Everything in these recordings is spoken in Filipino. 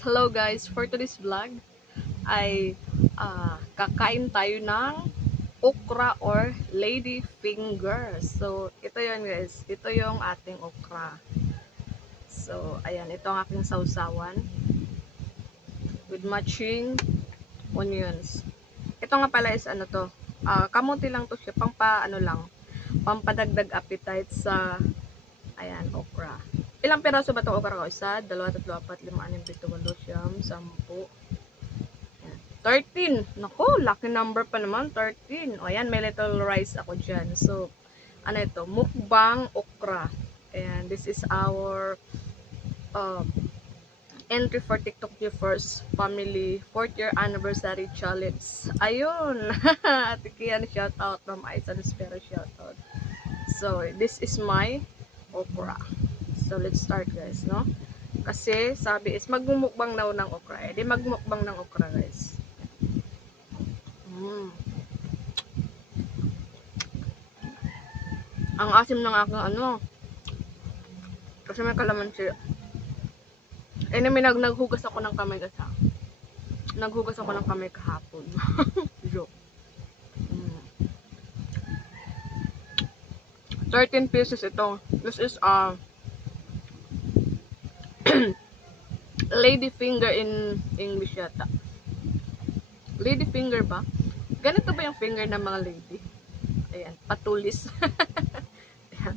Hello guys, for today's vlog ay kakain tayo ng okra or lady fingers. So ito yon guys, ito yung ating okra. So ayan, ito ang aking sausawan with matching onions. Ito nga pala is ano to, kamuti lang to siya, pampadagdag appetite sa ayan, okra. Ilang piraso ba itong okra ko? 1, 2, 3, 4, 5, 6, 7, 8, 9, 10, 13. Naku, lucky number pa naman, 13. O yan, may little rice ako dyan. So, ano ito? Mukbang okra. And this is our entry for TikTok First Family 4th year anniversary challenge. Ayun! Ate Kian, shout out from Aisan Espera, shout out. So, this is my okra. So, let's start guys, no? Kasi, sabi is, magmumukbang daw ng okra. Eh, di magmukbang ng okra guys. Ang asim ng aking ano. Kasi may kalamansi. Eh, naghugas ako ng kamay kasi. Naghugas ako ng kamay kahapon. Joke. 13 pieces ito. This is lady finger in English yata. Lady finger ba? Ganito ba yung finger ng mga lady? Ayan, patulis. Ayan.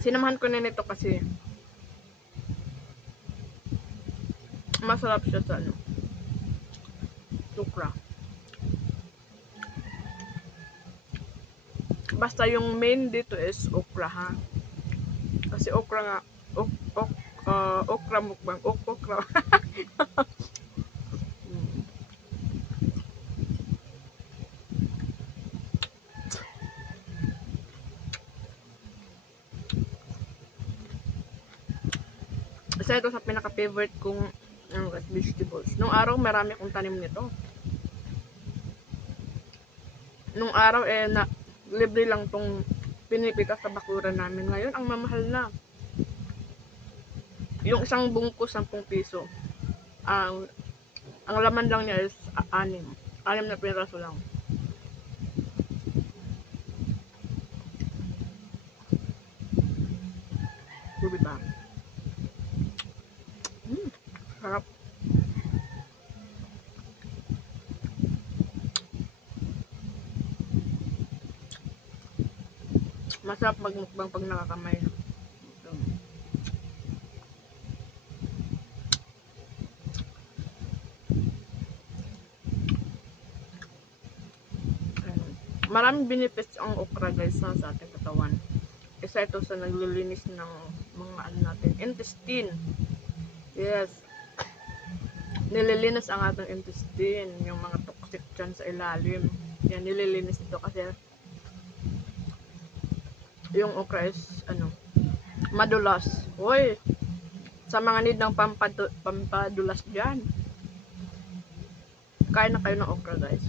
Sinamahan ko na nito kasi masarap siya sa ano, okra. Basta yung main dito is okra ha. Kasi okra nga, okra mukbang, okra. Isa ito sa pinaka-favorite kong vegetables. Nung araw, marami kong tanim nito. Nung araw, libre lang tong pinipita sa bakuran namin. Ngayon, ang mamahal na. Yung isang bungko, 10 piso. Ang laman lang niya is 6. 6 na piraso lang. Diba? Sarap. Masarap magmukbang pag nakakamay. Maraming benefits ang okra guys sa ating katawan. Isa ito sa naglilinis ng mga ano natin, intestine. Yes. Nililinis ang ating intestine, yung mga toxic dyan sa ilalim. Yan, nililinis ito kasi yung okra is ano, madulas. Hoy, sa mga need ng pampadulas dyan, kain na kayo ng okra guys.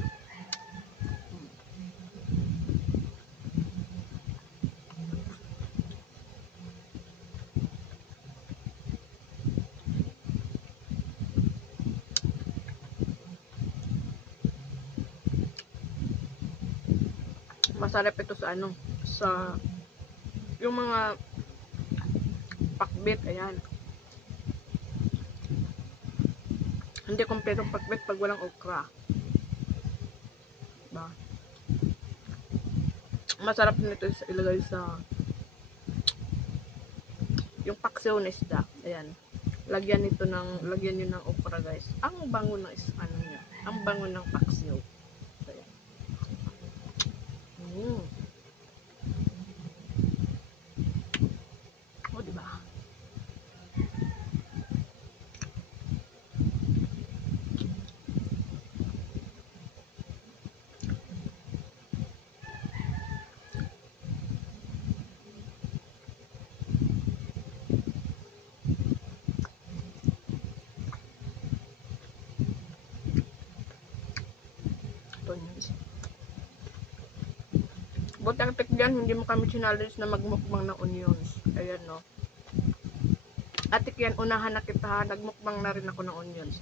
Masarap ito sa ano, sa yung mga pakbit, ayan. Hindi kompletong pakbit pag walang okra. Diba? Masarap nito ilagay sa yung paksiw na isda. Ayan. Lagyan nyo ng okra guys. Ang bango ng ano niya. Ang bango ng paksiw. Ayan. O, diba? taktik yan, hindi mo kami challenge na magmukbang ng onions. Ayan, no. Atik yan, unahan na kita, ha. Nagmukbang na rin ako ng onions.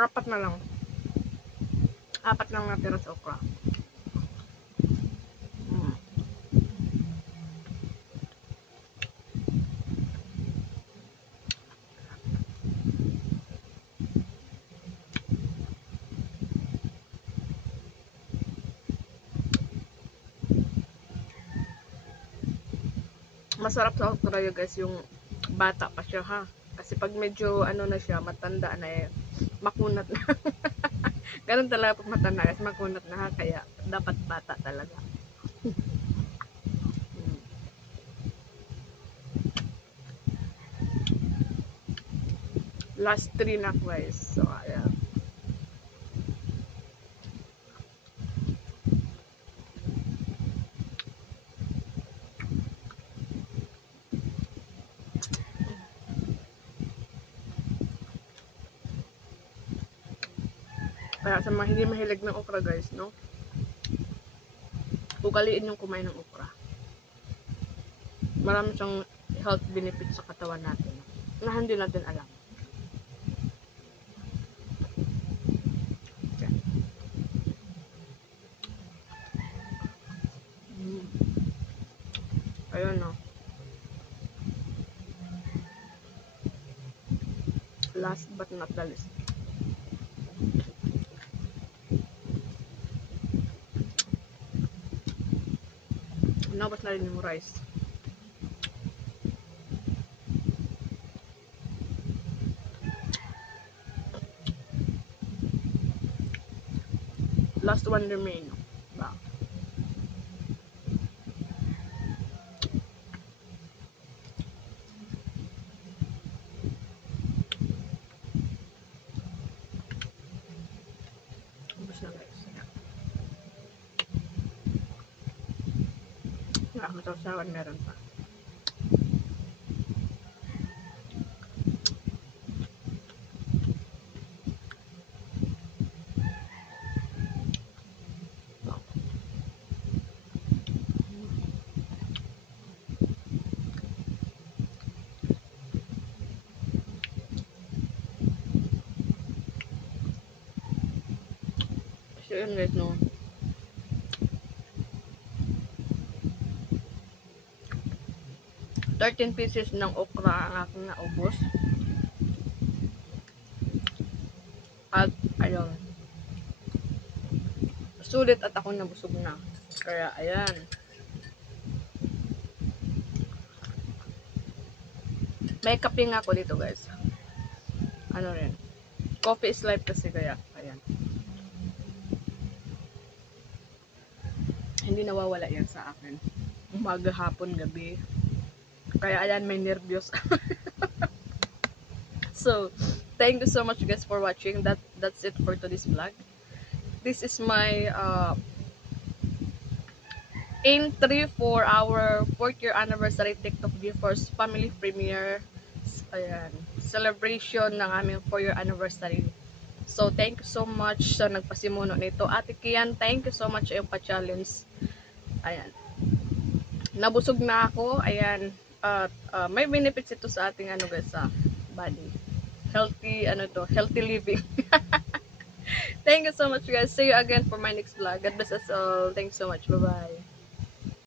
Apat na lang. Apat lang natira sa okra. Masarap sa okra yun guys, yung bata pa siya ha. Kasi pag medyo ano na siya, matanda na eh, makunat na. Ganun talaga pag matanda guys, makunat na ha. Kaya dapat bata talaga. Last 3 na guys. So ayan. Kaya sa mga hindi mahilig ng okra guys, no? Ugaliin yung kumain ng okra. Marami siyang health benefits sa katawan natin na hindi natin alam. Okay. Ayun, no? Last but not the least. Nabas na rin yung rice. Last one remain. Ba? Ubus na guys. Matawsawan meron pa. So yun guys, no. $13 pieces ng okra ang aking naubos. At ayun, sulit at ako nabusog na. Kaya ayan, may kape nga ako dito guys. Ano rin, coffee is life kasi, kaya ayan, hindi nawawala yan sa akin. Umaga, hapon, gabi. Kaya ayan, may nervyos. So, thank you so much guys for watching. That's it for today's vlog. This is my entry for our 4th year anniversary TikTok Giffers family premiere. Ayan, celebration ng aming 4th year anniversary. So, thank you so much sa nagpasimuno nito. Ate Kian, thank you so much yung pa-challenge. Ayan. Nabusog na ako. Ayan. At may benefits ito sa ating ano guys, sa body. Healthy, healthy living. Thank you so much guys. See you again for my next vlog. God bless us all. Thanks so much. Bye-bye.